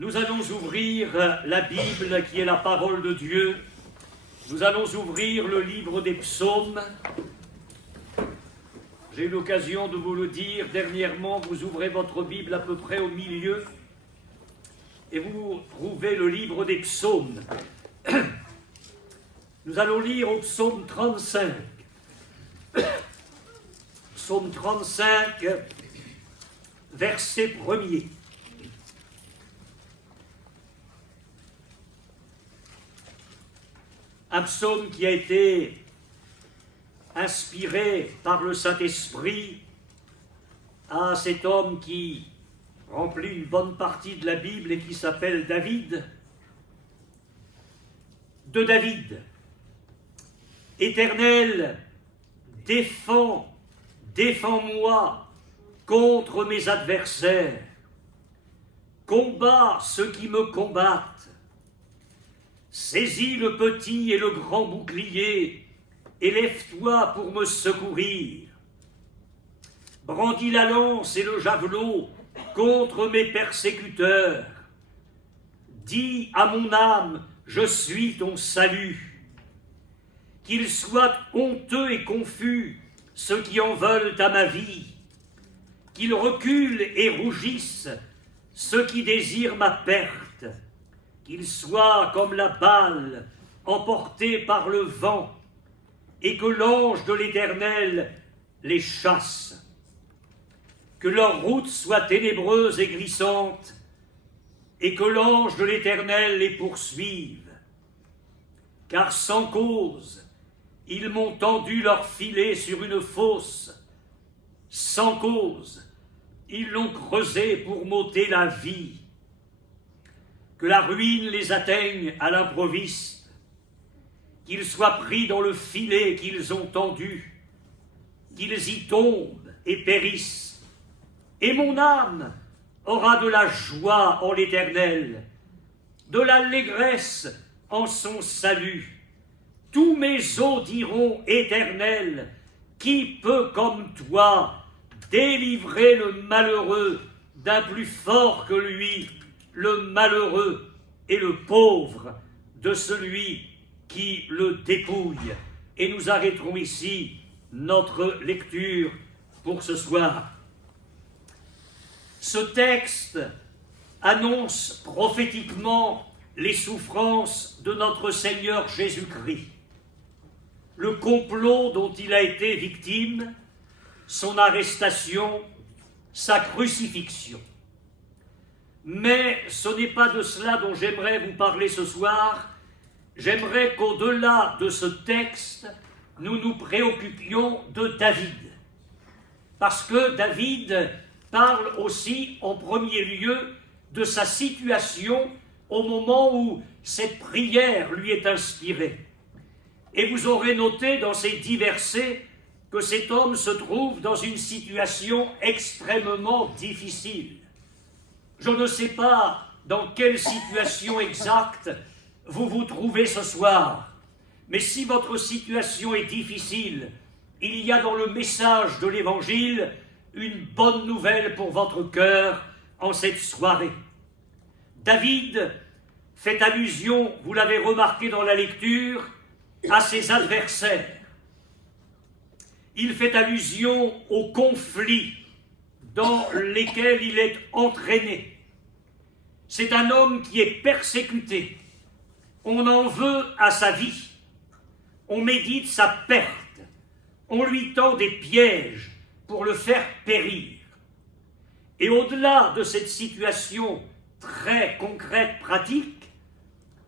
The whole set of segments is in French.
Nous allons ouvrir la Bible qui est la parole de Dieu. Nous allons ouvrir le livre des psaumes. J'ai eu l'occasion de vous le dire dernièrement, vous ouvrez votre Bible à peu près au milieu et vous trouvez le livre des psaumes. Nous allons lire au psaume 35. Psaume 35, verset 1er. Un psaume qui a été inspiré par le Saint-Esprit à cet homme qui remplit une bonne partie de la Bible et qui s'appelle David. De David. Éternel, défends-moi contre mes adversaires. Combats ceux qui me combattent. Saisis le petit et le grand bouclier, et lève-toi pour me secourir. Brandis la lance et le javelot contre mes persécuteurs. Dis à mon âme, je suis ton salut. Qu'ils soient honteux et confus, ceux qui en veulent à ma vie. Qu'ils reculent et rougissent, ceux qui désirent ma perte. Qu'ils soient comme la balle emportée par le vent, et que l'ange de l'Éternel les chasse. Que leur route soit ténébreuse et glissante, et que l'ange de l'Éternel les poursuive. Car sans cause, ils m'ont tendu leur filet sur une fosse. Sans cause, ils l'ont creusé pour m'ôter la vie. Que la ruine les atteigne à l'improviste, qu'ils soient pris dans le filet qu'ils ont tendu, qu'ils y tombent et périssent. Et mon âme aura de la joie en l'Éternel, de l'allégresse en son salut. Tous mes os diront, Éternel, qui peut comme toi délivrer le malheureux d'un plus fort que lui, le malheureux et le pauvre de celui qui le dépouille. Et nous arrêterons ici notre lecture pour ce soir. Ce texte annonce prophétiquement les souffrances de notre Seigneur Jésus-Christ, le complot dont il a été victime, son arrestation, sa crucifixion. Mais ce n'est pas de cela dont j'aimerais vous parler ce soir. J'aimerais qu'au-delà de ce texte, nous nous préoccupions de David. Parce que David parle aussi en premier lieu de sa situation au moment où cette prière lui est inspirée. Et vous aurez noté dans ces 10 versets que cet homme se trouve dans une situation extrêmement difficile. Je ne sais pas dans quelle situation exacte vous vous trouvez ce soir, mais si votre situation est difficile, il y a dans le message de l'Évangile une bonne nouvelle pour votre cœur en cette soirée. David fait allusion, vous l'avez remarqué dans la lecture, à ses adversaires. Il fait allusion aux conflits dans lesquels il est entraîné. C'est un homme qui est persécuté. On en veut à sa vie. On médite sa perte. On lui tend des pièges pour le faire périr. Et au-delà de cette situation très concrète, pratique,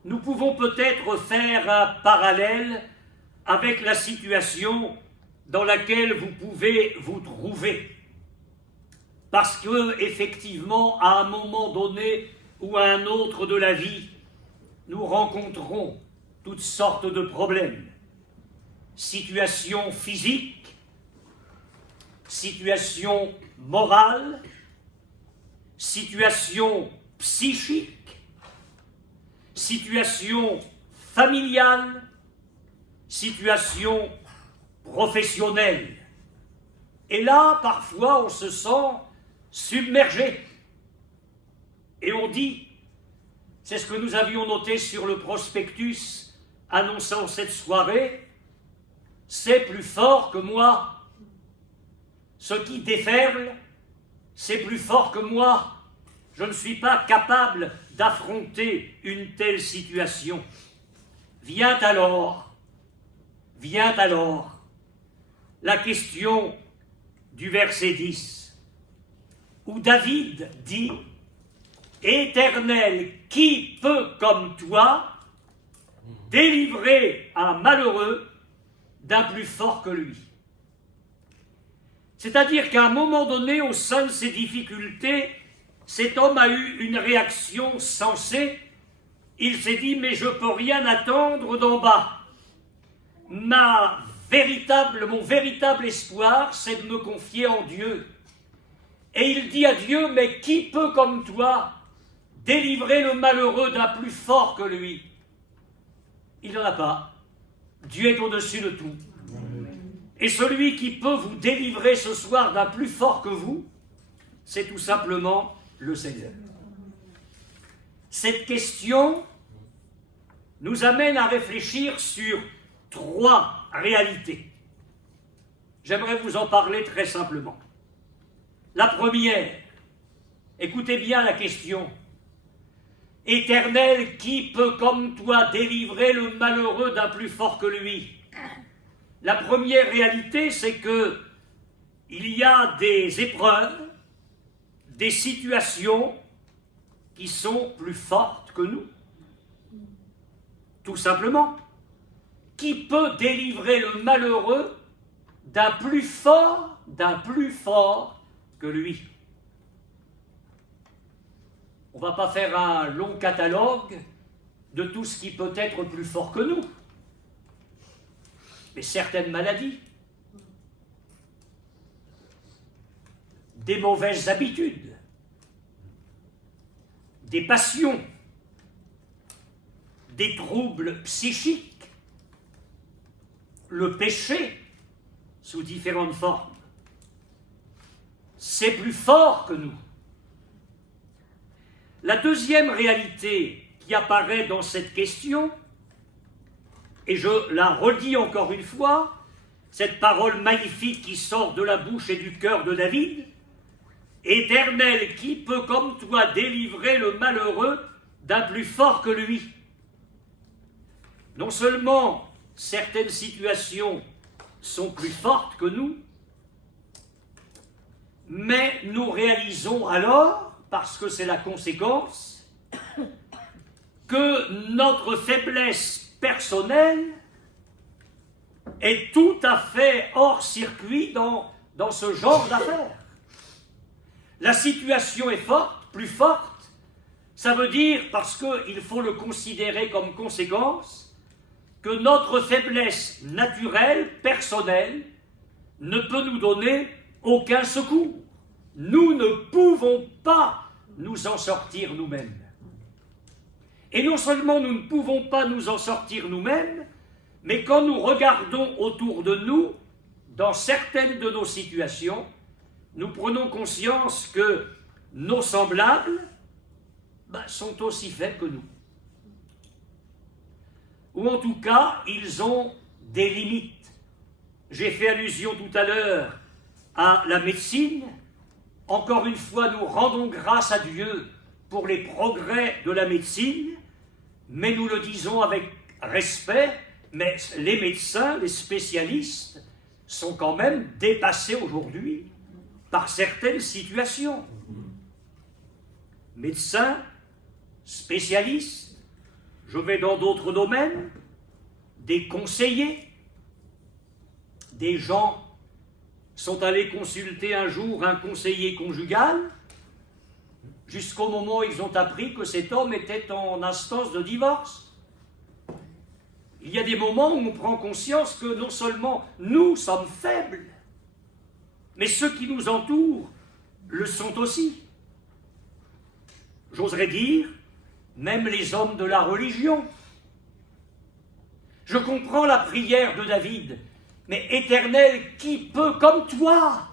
nous pouvons peut-être faire un parallèle avec la situation dans laquelle vous pouvez vous trouver. Parce que, effectivement, à un moment donné ou à un autre de la vie, nous rencontrons toutes sortes de problèmes. Situation physique, situation morale, situation psychique, situation familiale, situation professionnelle. Et là, parfois, on se sent submergé. Et on dit, C'est ce que nous avions noté sur le prospectus annonçant cette soirée. C'est plus fort que moi. Ce qui déferle, c'est plus fort que moi. Je ne suis pas capable d'affronter une telle situation. Vient alors la question du verset 10, où David dit « Éternel, qui peut comme toi délivrer un malheureux d'un plus fort que lui ?» C'est-à-dire qu'à un moment donné, au sein de ses difficultés, cet homme a eu une réaction sensée. Il s'est dit « Mais je ne peux rien attendre d'en bas. Mon véritable espoir, c'est de me confier en Dieu. » Et il dit à Dieu « Mais qui peut comme toi délivrer le malheureux d'un plus fort que lui ?» Il n'en a pas. Dieu est au-dessus de tout. Et celui qui peut vous délivrer ce soir d'un plus fort que vous, c'est tout simplement le Seigneur. Cette question nous amène à réfléchir sur 3 réalités. J'aimerais vous en parler très simplement. La première, écoutez bien la question. Éternel, qui peut comme toi délivrer le malheureux d'un plus fort que lui ? La première réalité, c'est que il y a des épreuves, des situations qui sont plus fortes que nous. Tout simplement. Qui peut délivrer le malheureux d'un plus fort que lui? On ne va pas faire un long catalogue de tout ce qui peut être plus fort que nous. Mais certaines maladies, des mauvaises habitudes, des passions, des troubles psychiques, le péché sous différentes formes, c'est plus fort que nous. La deuxième réalité qui apparaît dans cette question, et je la redis encore une fois, cette parole magnifique qui sort de la bouche et du cœur de David, « Éternel, qui peut comme toi délivrer le malheureux d'un plus fort que lui ?» Non seulement certaines situations sont plus fortes que nous, mais nous réalisons alors, parce que c'est la conséquence, que notre faiblesse personnelle est tout à fait hors circuit dans ce genre d'affaires. La situation est forte, plus forte, ça veut dire, parce qu'il faut le considérer comme conséquence, que notre faiblesse naturelle, personnelle, ne peut nous donner aucun secours. Nous ne pouvons pas nous en sortir nous-mêmes. Et non seulement nous ne pouvons pas nous en sortir nous-mêmes, mais quand nous regardons autour de nous, dans certaines de nos situations, nous prenons conscience que nos semblables sont aussi faibles que nous. Ou en tout cas, ils ont des limites. J'ai fait allusion tout à l'heure à la médecine. Encore une fois, nous rendons grâce à Dieu pour les progrès de la médecine, mais nous le disons avec respect, mais les médecins, les spécialistes, sont quand même dépassés aujourd'hui par certaines situations. Médecins, spécialistes, je vais dans d'autres domaines, des conseillers, des gens sont allés consulter un jour un conseiller conjugal, jusqu'au moment où ils ont appris que cet homme était en instance de divorce. Il y a des moments où on prend conscience que non seulement nous sommes faibles, mais ceux qui nous entourent le sont aussi. J'oserais dire, même les hommes de la religion. Je comprends la prière de David, mais Éternel, qui peut, comme toi,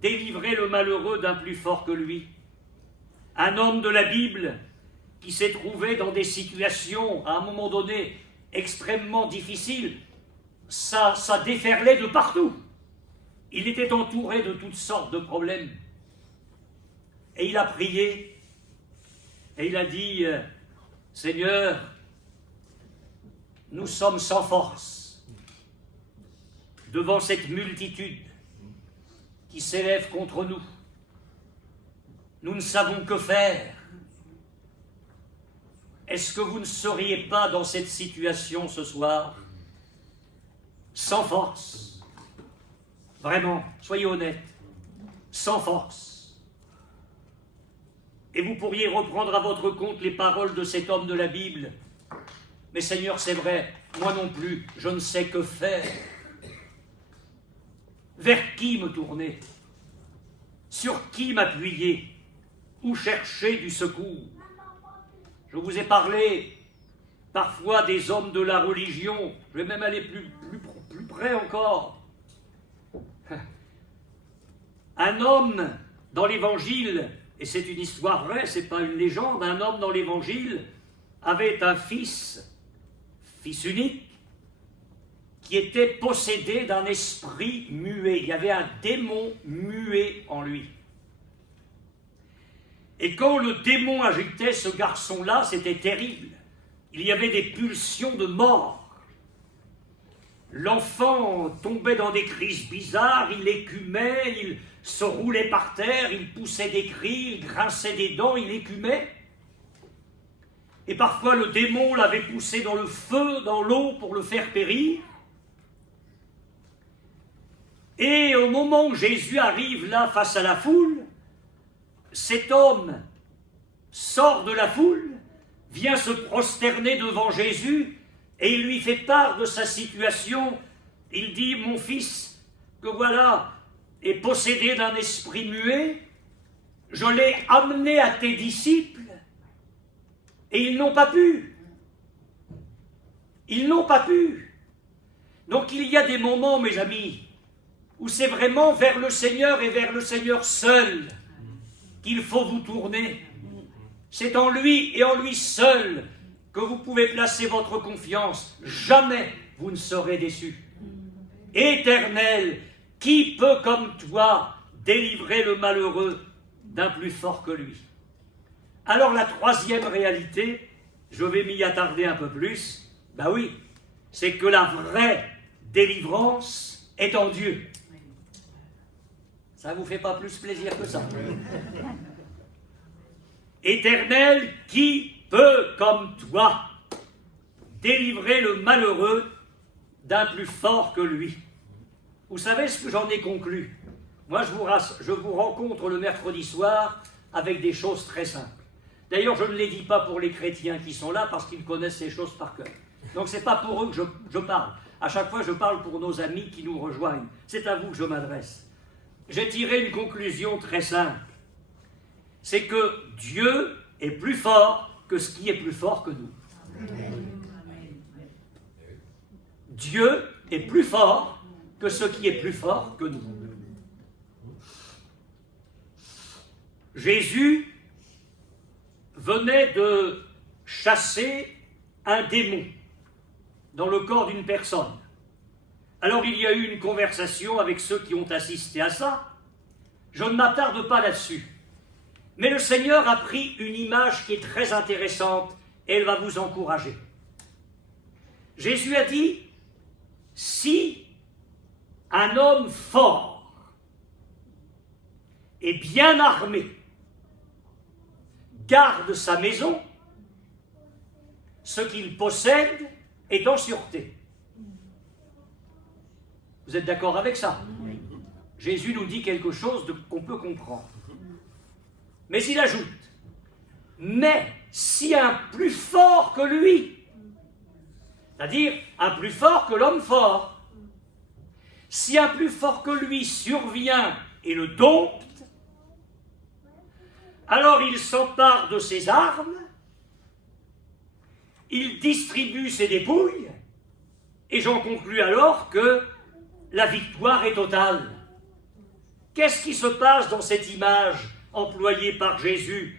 délivrer le malheureux d'un plus fort que lui? un homme de la Bible qui s'est trouvé dans des situations, à un moment donné, extrêmement difficiles. Ça déferlait de partout. Il était entouré de toutes sortes de problèmes. Et il a prié, et il a dit, Seigneur, nous sommes sans force devant cette multitude qui s'élève contre nous. Nous ne savons que faire. Est-ce que vous ne seriez pas dans cette situation ce soir, sans force? Vraiment, soyez honnêtes, sans force. Et vous pourriez reprendre à votre compte les paroles de cet homme de la Bible. Mais Seigneur, c'est vrai, moi non plus, je ne sais que faire. Vers qui me tourner? Sur qui m'appuyer? Où chercher du secours? Je vous ai parlé parfois des hommes de la religion, je vais même aller plus près encore. Un homme dans l'Évangile, et c'est une histoire vraie, c'est pas une légende, un homme dans l'Évangile avait un fils unique, qui était possédé d'un esprit muet. Il y avait un démon muet en lui. Et quand le démon agitait ce garçon-là, c'était terrible. Il y avait des pulsions de mort. L'enfant tombait dans des crises bizarres, il écumait, il se roulait par terre, il poussait des cris, il grinçait des dents, il écumait. Et parfois le démon l'avait poussé dans le feu, dans l'eau, pour le faire périr. Et au moment où Jésus arrive là face à la foule, cet homme sort de la foule, vient se prosterner devant Jésus et il lui fait part de sa situation. Il dit, mon fils, que voilà, est possédé d'un esprit muet, je l'ai amené à tes disciples et ils n'ont pas pu. Ils n'ont pas pu. Donc il y a des moments, mes amis, où c'est vraiment vers le Seigneur et vers le Seigneur seul qu'il faut vous tourner. C'est en lui et en lui seul que vous pouvez placer votre confiance. Jamais vous ne serez déçus. Éternel, qui peut comme toi délivrer le malheureux d'un plus fort que lui? Alors la troisième réalité, je vais m'y attarder un peu plus, ben oui, c'est que la vraie délivrance est en Dieu. Ça ne vous fait pas plus plaisir que ça? Éternel, qui peut, comme toi, délivrer le malheureux d'un plus fort que lui? Vous savez ce que j'en ai conclu? Moi, je vous rencontre le mercredi soir avec des choses très simples. D'ailleurs, je ne les dis pas pour les chrétiens qui sont là, parce qu'ils connaissent ces choses par cœur. Donc, ce n'est pas pour eux que je parle. À chaque fois, je parle pour nos amis qui nous rejoignent. C'est à vous que je m'adresse. J'ai tiré une conclusion très simple. C'est que Dieu est plus fort que ce qui est plus fort que nous. Dieu est plus fort que ce qui est plus fort que nous. Jésus venait de chasser un démon dans le corps d'une personne. Alors il y a eu une conversation avec ceux qui ont assisté à ça. Je ne m'attarde pas là-dessus. Mais le Seigneur a pris une image qui est très intéressante et elle va vous encourager. Jésus a dit, si un homme fort et bien armé garde sa maison, ce qu'il possède est en sûreté. Vous êtes d'accord avec ça? Jésus nous dit quelque chose qu'on peut comprendre. Mais il ajoute, mais si un plus fort que lui, c'est-à-dire un plus fort que l'homme fort, si un plus fort que lui survient et le dompte, alors il s'empare de ses armes, il distribue ses dépouilles, et j'en conclus alors que la victoire est totale. Qu'est-ce qui se passe dans cette image employée par Jésus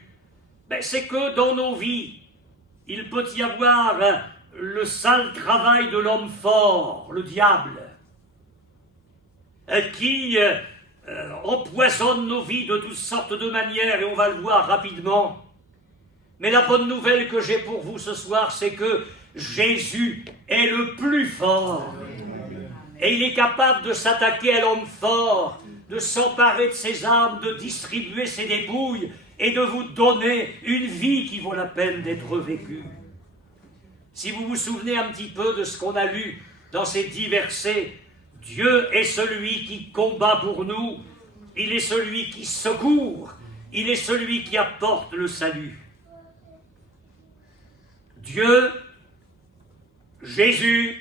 C'est que dans nos vies, il peut y avoir le sale travail de l'homme fort, le diable, qui empoisonne nos vies de toutes sortes de manières, et on va le voir rapidement. Mais la bonne nouvelle que j'ai pour vous ce soir, c'est que Jésus est le plus fort. Et il est capable de s'attaquer à l'homme fort, de s'emparer de ses âmes, de distribuer ses dépouilles et de vous donner une vie qui vaut la peine d'être vécue. Si vous vous souvenez un petit peu de ce qu'on a lu dans ces 10 versets, Dieu est celui qui combat pour nous, il est celui qui secourt, il est celui qui apporte le salut. Dieu, Jésus,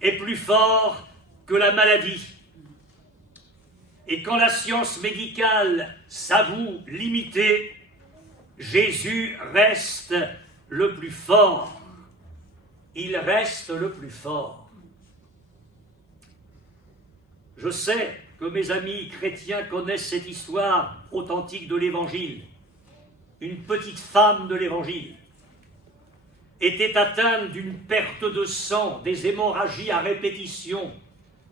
est plus fort que la maladie. Et quand la science médicale s'avoue limitée, Jésus reste le plus fort. Il reste le plus fort. Je sais que mes amis chrétiens connaissent cette histoire authentique de l'Évangile. Une petite femme de l'Évangile était atteinte d'une perte de sang, des hémorragies à répétition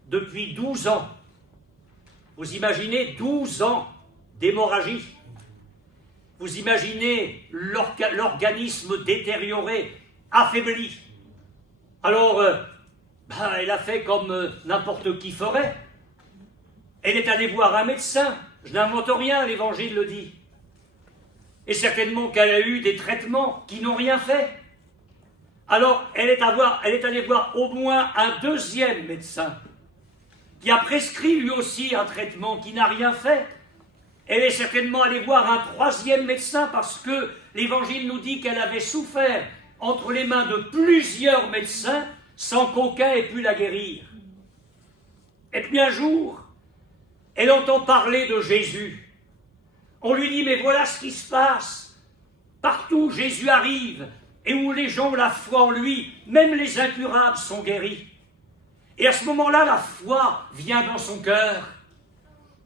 depuis 12 ans. Vous imaginez 12 ans d'hémorragie. Vous imaginez l'organisme détérioré, affaibli. Alors, elle a fait comme n'importe qui ferait. Elle est allée voir un médecin. Je n'invente rien, l'Évangile le dit. Et certainement qu'elle a eu des traitements qui n'ont rien fait. Alors, elle est allée voir au moins un deuxième médecin qui a prescrit lui aussi un traitement qui n'a rien fait. Elle est certainement allée voir un troisième médecin parce que l'Évangile nous dit qu'elle avait souffert entre les mains de plusieurs médecins sans qu'aucun ait pu la guérir. Et puis un jour, elle entend parler de Jésus. On lui dit, mais voilà ce qui se passe. Partout où Jésus arrive et où les gens ont la foi en lui, même les incurables sont guéris. Et à ce moment-là, la foi vient dans son cœur.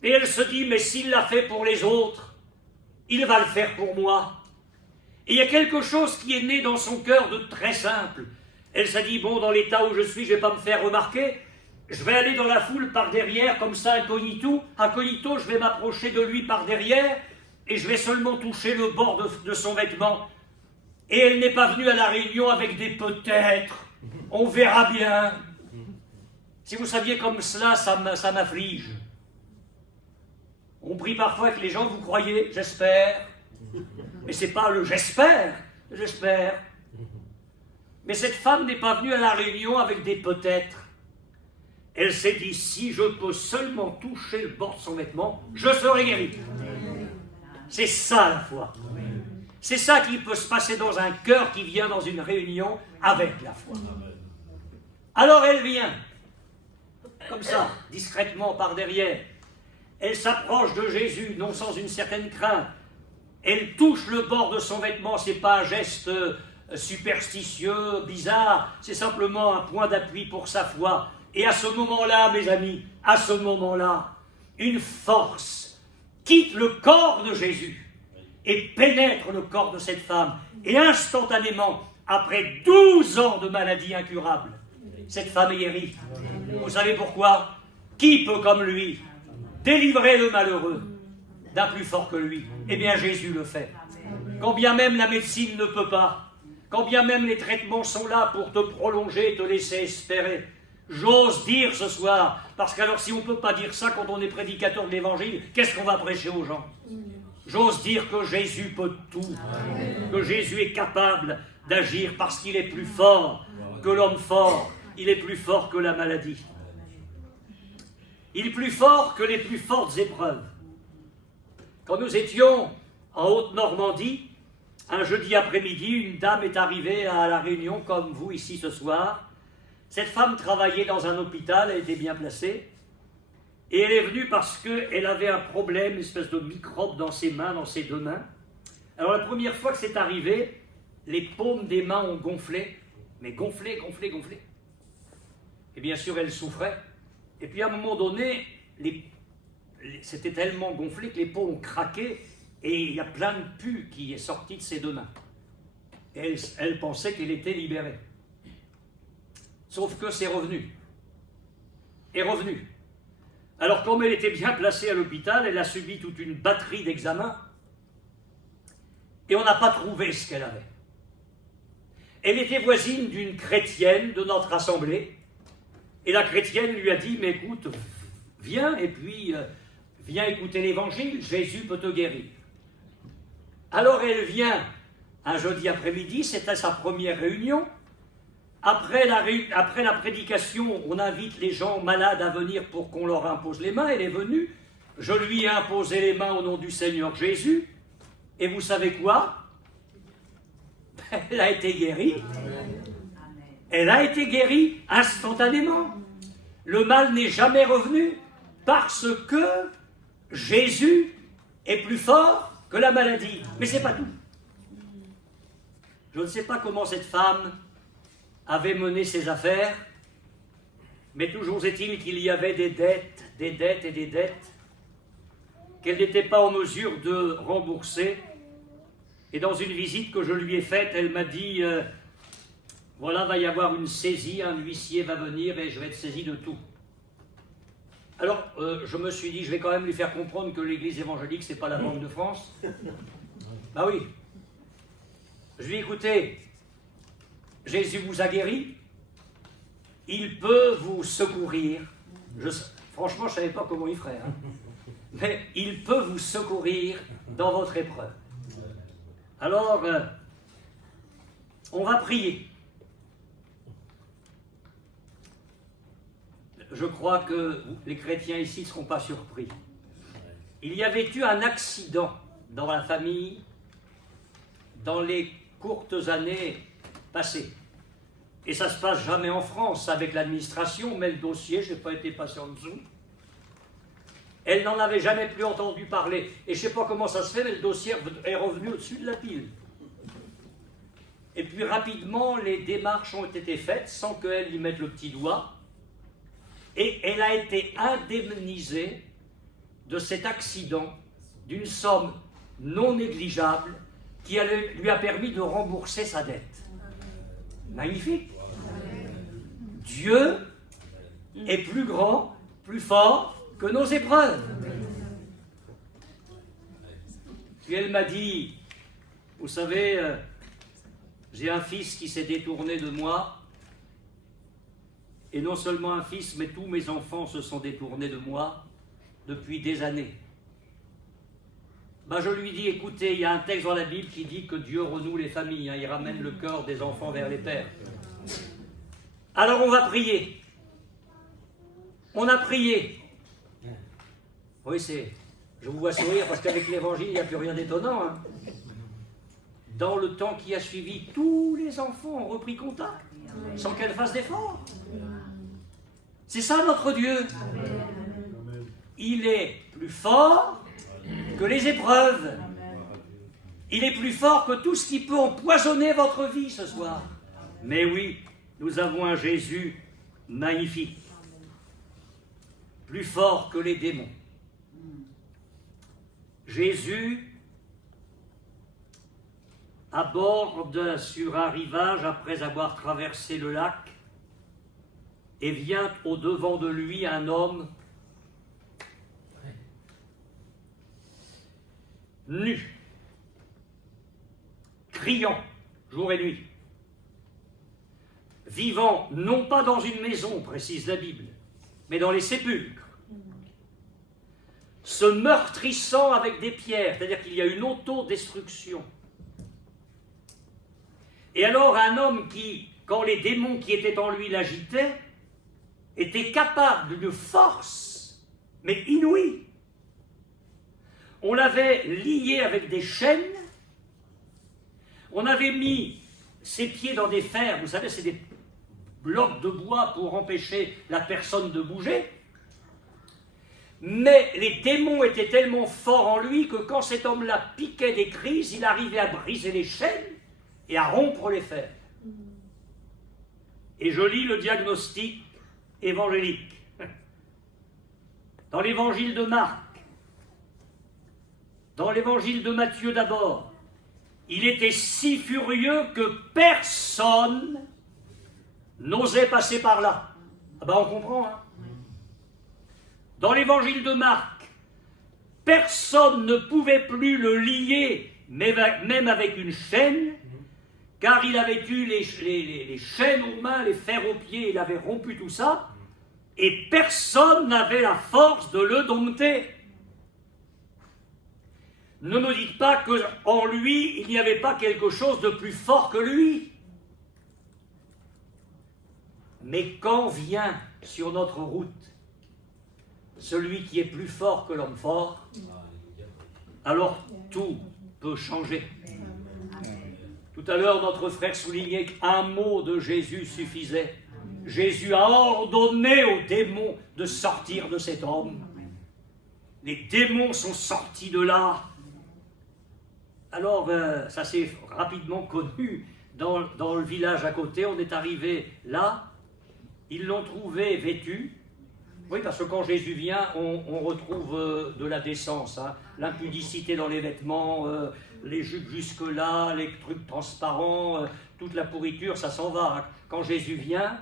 Et elle se dit, mais s'il l'a fait pour les autres, il va le faire pour moi. Et il y a quelque chose qui est né dans son cœur de très simple. Elle s'est dit, bon, dans l'état où je suis, je ne vais pas me faire remarquer. Je vais aller dans la foule par derrière, comme ça, incognito. Incognito, je vais m'approcher de lui par derrière et je vais seulement toucher le bord de son vêtement. Et elle n'est pas venue à la réunion avec des peut-être. On verra bien. Si vous saviez comme cela, ça m'afflige. On prie parfois que les gens, vous croyez, j'espère. Mais c'est pas le j'espère. Mais cette femme n'est pas venue à la réunion avec des peut-être. Elle s'est dit, si je peux seulement toucher le bord de son vêtement, je serai guéri. C'est ça la foi. C'est ça qui peut se passer dans un cœur qui vient dans une réunion avec la foi. Alors elle vient, comme ça, discrètement par derrière. Elle s'approche de Jésus, non sans une certaine crainte. Elle touche le bord de son vêtement, c'est pas un geste superstitieux, bizarre, c'est simplement un point d'appui pour sa foi. Et à ce moment-là, mes amis, à ce moment-là, une force quitte le corps de Jésus et pénètre le corps de cette femme. Et instantanément, après 12 ans de maladie incurable, cette femme est guérie. Vous savez pourquoi? Qui peut comme lui délivrer le malheureux d'un plus fort que lui? Eh bien, Jésus le fait. Quand bien même la médecine ne peut pas, quand bien même les traitements sont là pour te prolonger et te laisser espérer, j'ose dire ce soir, parce qu'alors si on ne peut pas dire ça quand on est prédicateur de l'Évangile, qu'est-ce qu'on va prêcher aux gens? J'ose dire que Jésus peut tout, que Jésus est capable d'agir parce qu'il est plus fort que l'homme fort, il est plus fort que la maladie. Il est plus fort que les plus fortes épreuves. Quand nous étions en Haute-Normandie, un jeudi après-midi, une dame est arrivée à la réunion, comme vous ici ce soir. Cette femme travaillait dans un hôpital, elle était bien placée, et elle est venue parce qu'elle avait un problème, une espèce de microbe dans ses mains, dans ses 2 mains. Alors la première fois que c'est arrivé, les paumes des mains ont gonflé, mais gonflé. Et bien sûr, elle souffrait. Et puis à un moment donné, c'était tellement gonflé que les peaux ont craqué Et il y a plein de pus qui est sorti de ses deux mains. Et elle pensait qu'elle était libérée. Sauf que c'est revenu. Est revenu. Alors, comme elle était bien placée à l'hôpital, elle a subi toute une batterie d'examens et on n'a pas trouvé ce qu'elle avait. Elle était voisine d'une chrétienne de notre assemblée et la chrétienne lui a dit « Mais écoute, viens et puis viens écouter l'évangile, Jésus peut te guérir. » Alors elle vient un jeudi après-midi, c'était sa première réunion. Après la prédication, on invite les gens malades à venir pour qu'on leur impose les mains. Elle est venue, je lui ai imposé les mains au nom du Seigneur Jésus. Et vous savez quoi? Elle a été guérie. Elle a été guérie instantanément. Le mal n'est jamais revenu parce que Jésus est plus fort que la maladie. Mais c'est pas tout. Je ne sais pas comment cette femme avait mené ses affaires, mais toujours est-il qu'il y avait des dettes et des dettes qu'elle n'était pas en mesure de rembourser. Et dans une visite que je lui ai faite, elle m'a dit voilà, va y avoir une saisie, un huissier va venir et je vais être saisi de tout. Alors, je me suis dit, je vais quand même lui faire comprendre que l'église évangélique, c'est pas la Banque de France. Bah oui. Je lui ai dit, écoutez, Jésus vous a guéri, il peut vous secourir. Franchement, je ne savais pas comment il ferait, hein. Mais il peut vous secourir dans votre épreuve. Alors, on va prier. Je crois que les chrétiens ici ne seront pas surpris. Il y avait eu un accident dans la famille dans les courtes années passées. Et ça ne se passe jamais en France avec l'administration, mais le dossier, je n'ai pas été passé en dessous. Elle n'en avait jamais plus entendu parler. Et je ne sais pas comment ça se fait, mais le dossier est revenu au-dessus de la pile. Et puis rapidement, les démarches ont été faites sans qu'elle y mette le petit doigt. Et elle a été indemnisée de cet accident d'une somme non négligeable qui lui a permis de rembourser sa dette. Magnifique. Dieu est plus grand, plus fort que nos épreuves. Puis elle m'a dit, vous savez, j'ai un fils qui s'est détourné de moi, et non seulement un fils, mais tous mes enfants se sont détournés de moi depuis des années. Ben, je lui dis, écoutez, il y a un texte dans la Bible qui dit que Dieu renoue les familles, hein, il ramène le cœur des enfants vers les pères. Alors on va prier. On a prié. Oui, je vous vois sourire parce qu'avec l'évangile, il n'y a plus rien d'étonnant. Hein. Dans le temps qui a suivi, tous les enfants ont repris contact, sans qu'elle fasse d'effort. C'est ça notre Dieu. Il est plus fort que les épreuves. Il est plus fort que tout ce qui peut empoisonner votre vie ce soir. Mais oui, nous avons un Jésus magnifique. Plus fort que les démons. Jésus aborde sur un rivage après avoir traversé le lac et vient au-devant de lui un homme nu, criant jour et nuit, vivant non pas dans une maison, précise la Bible, mais dans les sépulcres, se meurtrissant avec des pierres, c'est-à-dire qu'il y a une autodestruction. Et alors un homme qui, quand les démons qui étaient en lui l'agitaient, était capable d'une force, mais inouïe. On l'avait lié avec des chaînes, on avait mis ses pieds dans des fers, vous savez, c'est des blocs de bois pour empêcher la personne de bouger. Mais les démons étaient tellement forts en lui que quand cet homme-là piquait des crises, il arrivait à briser les chaînes et à rompre les fers. Et je lis le diagnostic évangélique. Dans l'évangile de Marc, dans l'évangile de Matthieu d'abord, il était si furieux que personne n'osait passer par là. Ah ben on comprend, hein. Dans l'évangile de Marc, personne ne pouvait plus le lier, même avec une chaîne, car il avait eu les chaînes aux mains, les fers aux pieds, il avait rompu tout ça, et personne n'avait la force de le dompter. Ne me dites pas qu'en lui, il n'y avait pas quelque chose de plus fort que lui. Mais quand vient sur notre route celui qui est plus fort que l'homme fort, alors tout peut changer. Tout à l'heure, notre frère soulignait qu'un mot de Jésus suffisait. Jésus a ordonné aux démons de sortir de cet homme. Les démons sont sortis de là. Alors, ça s'est rapidement connu dans le village à côté. On est arrivé là, ils l'ont trouvé vêtu. Oui, parce que quand Jésus vient, on retrouve de la décence, hein. L'impudicité dans les vêtements, les jupes jusque-là, les trucs transparents, toute la pourriture, ça s'en va, hein. Quand Jésus vient,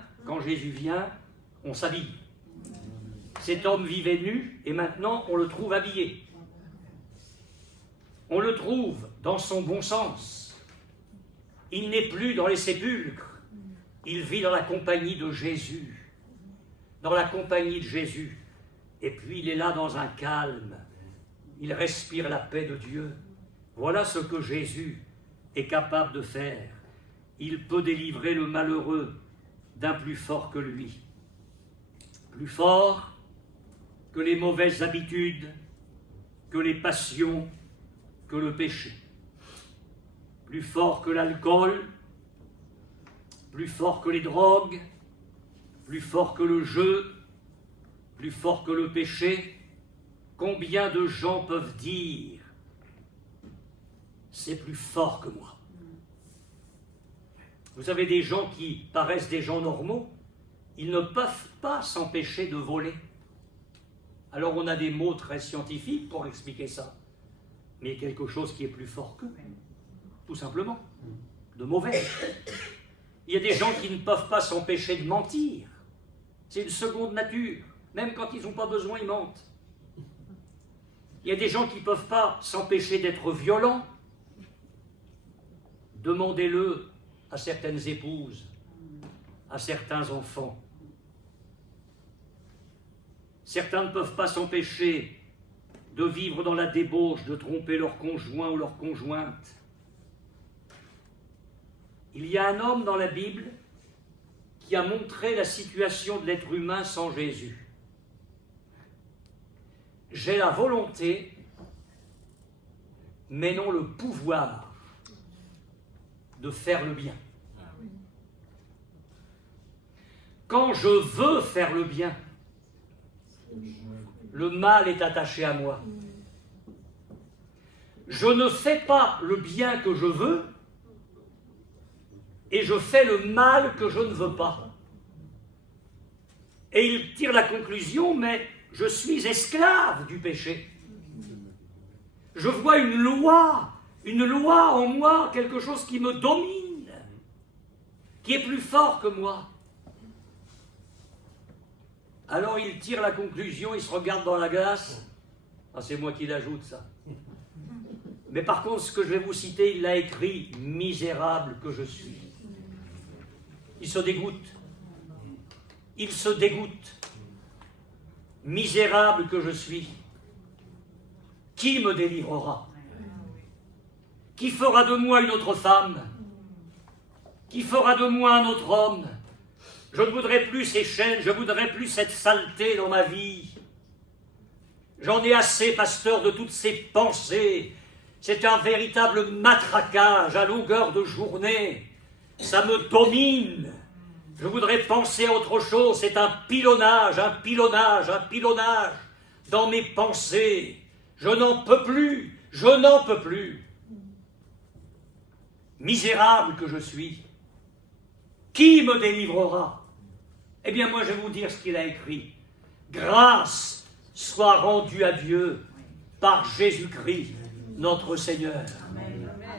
on s'habille. Cet homme vivait nu, et maintenant on le trouve habillé. On le trouve dans son bon sens. Il n'est plus dans les sépulcres, il vit dans la compagnie de Jésus. Dans la compagnie de Jésus. Et puis il est là dans un calme. Il respire la paix de Dieu. Voilà ce que Jésus est capable de faire. Il peut délivrer le malheureux d'un plus fort que lui. Plus fort que les mauvaises habitudes, que les passions, que le péché. Plus fort que l'alcool, plus fort que les drogues, plus fort que le jeu, plus fort que le péché. Combien de gens peuvent dire « c'est plus fort que moi ». Vous avez des gens qui paraissent des gens normaux, ils ne peuvent pas s'empêcher de voler. Alors on a des mots très scientifiques pour expliquer ça, mais quelque chose qui est plus fort qu'eux, tout simplement, de mauvais. Il y a des gens qui ne peuvent pas s'empêcher de mentir. C'est une seconde nature. Même quand ils n'ont pas besoin, ils mentent. Il y a des gens qui ne peuvent pas s'empêcher d'être violents. Demandez-le à certaines épouses, à certains enfants. Certains ne peuvent pas s'empêcher de vivre dans la débauche, de tromper leur conjoint ou leur conjointe. Il y a un homme dans la Bible qui a montré la situation de l'être humain sans Jésus. J'ai la volonté, mais non le pouvoir de faire le bien. Quand je veux faire le bien, le mal est attaché à moi. Je ne fais pas le bien que je veux, et je fais le mal que je ne veux pas. Et il tire la conclusion, mais je suis esclave du péché. Je vois une loi en moi, quelque chose qui me domine, qui est plus fort que moi. Alors il tire la conclusion, il se regarde dans la glace. Ah, c'est moi qui l'ajoute, ça. Mais par contre, ce que je vais vous citer, il l'a écrit, misérable que je suis. Il se dégoûte. Il se dégoûte. Misérable que je suis. Qui me délivrera? Qui fera de moi une autre femme? Qui fera de moi un autre homme? Je ne voudrais plus ces chaînes, je ne voudrais plus cette saleté dans ma vie. J'en ai assez, pasteur, de toutes ces pensées. C'est un véritable matraquage à longueur de journée. Ça me domine. Je voudrais penser à autre chose. C'est un pilonnage dans mes pensées. Je n'en peux plus. Misérable que je suis. Qui me délivrera? Eh bien, moi, je vais vous dire ce qu'il a écrit. Grâce soit rendue à Dieu par Jésus-Christ, notre Seigneur.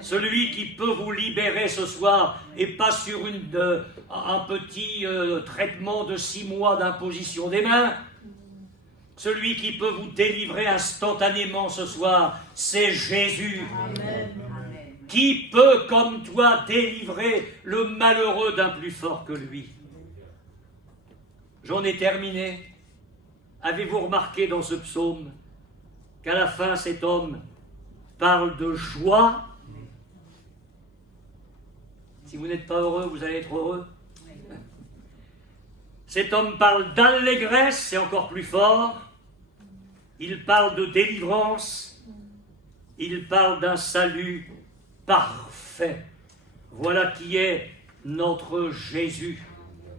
Celui qui peut vous libérer ce soir, et pas sur un petit traitement de 6 mois d'imposition des mains. Celui qui peut vous délivrer instantanément ce soir, c'est Jésus. Amen. Qui peut, comme toi, délivrer le malheureux d'un plus fort que lui? J'en ai terminé. Avez-vous remarqué dans ce psaume qu'à la fin, cet homme parle de joie? Si vous n'êtes pas heureux, vous allez être heureux. Cet homme parle d'allégresse, c'est encore plus fort. Il parle de délivrance. Il parle d'un salut parfait. Voilà qui est notre Jésus.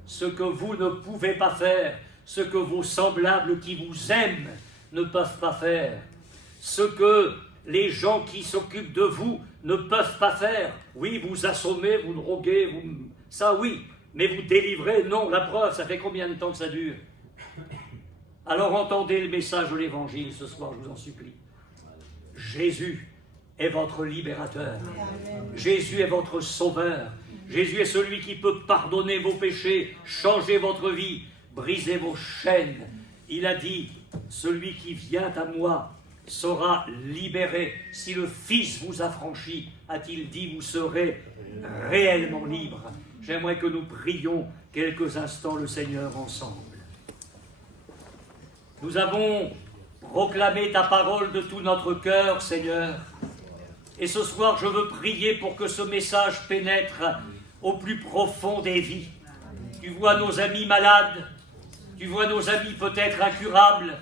Ce que vous ne pouvez pas faire, ce que vos semblables qui vous aiment ne peuvent pas faire, ce que les gens qui s'occupent de vous ne peuvent pas faire. Oui, vous assommez, vous droguez, ça oui, mais vous délivrez, non. La preuve, ça fait combien de temps que ça dure? Alors entendez le message de l'Évangile ce soir, je vous en supplie. Jésus est votre libérateur. Jésus est votre sauveur. Jésus est celui qui peut pardonner vos péchés, changer votre vie, briser vos chaînes. Il a dit, celui qui vient à moi sera libéré. Si le Fils vous affranchit, a-t-il dit, vous serez réellement libre. J'aimerais que nous prions quelques instants le Seigneur ensemble. Nous avons proclamé ta parole de tout notre cœur, Seigneur. Et ce soir, je veux prier pour que ce message pénètre au plus profond des vies. Tu vois nos amis malades, tu vois nos amis peut-être incurables,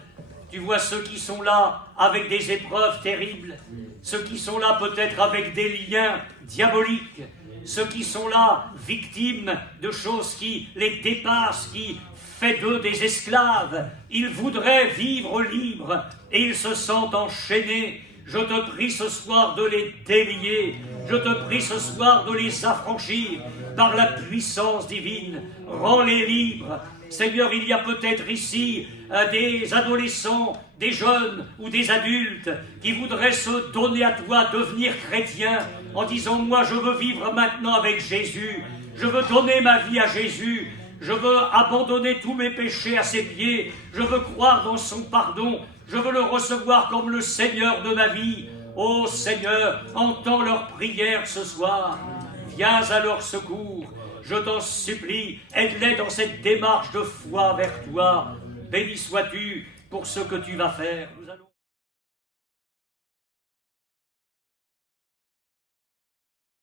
tu vois ceux qui sont là avec des épreuves terribles, ceux qui sont là peut-être avec des liens diaboliques, ceux qui sont là victimes de choses qui les dépassent, qui fait d'eux des esclaves. Ils voudraient vivre libres et ils se sentent enchaînés. Je te prie ce soir de les délier. Je te prie ce soir de les affranchir par la puissance divine. Rends-les libres. Seigneur, il y a peut-être ici des adolescents, des jeunes ou des adultes qui voudraient se donner à toi, devenir chrétiens, en disant, moi je veux vivre maintenant avec Jésus. Je veux donner ma vie à Jésus. Je veux abandonner tous mes péchés à ses pieds. Je veux croire dans son pardon. Je veux le recevoir comme le Seigneur de ma vie. Ô Seigneur, entends leurs prières ce soir. Viens à leur secours. Je t'en supplie, aide-les dans cette démarche de foi vers toi. Béni sois-tu pour ce que tu vas faire. Nous allons...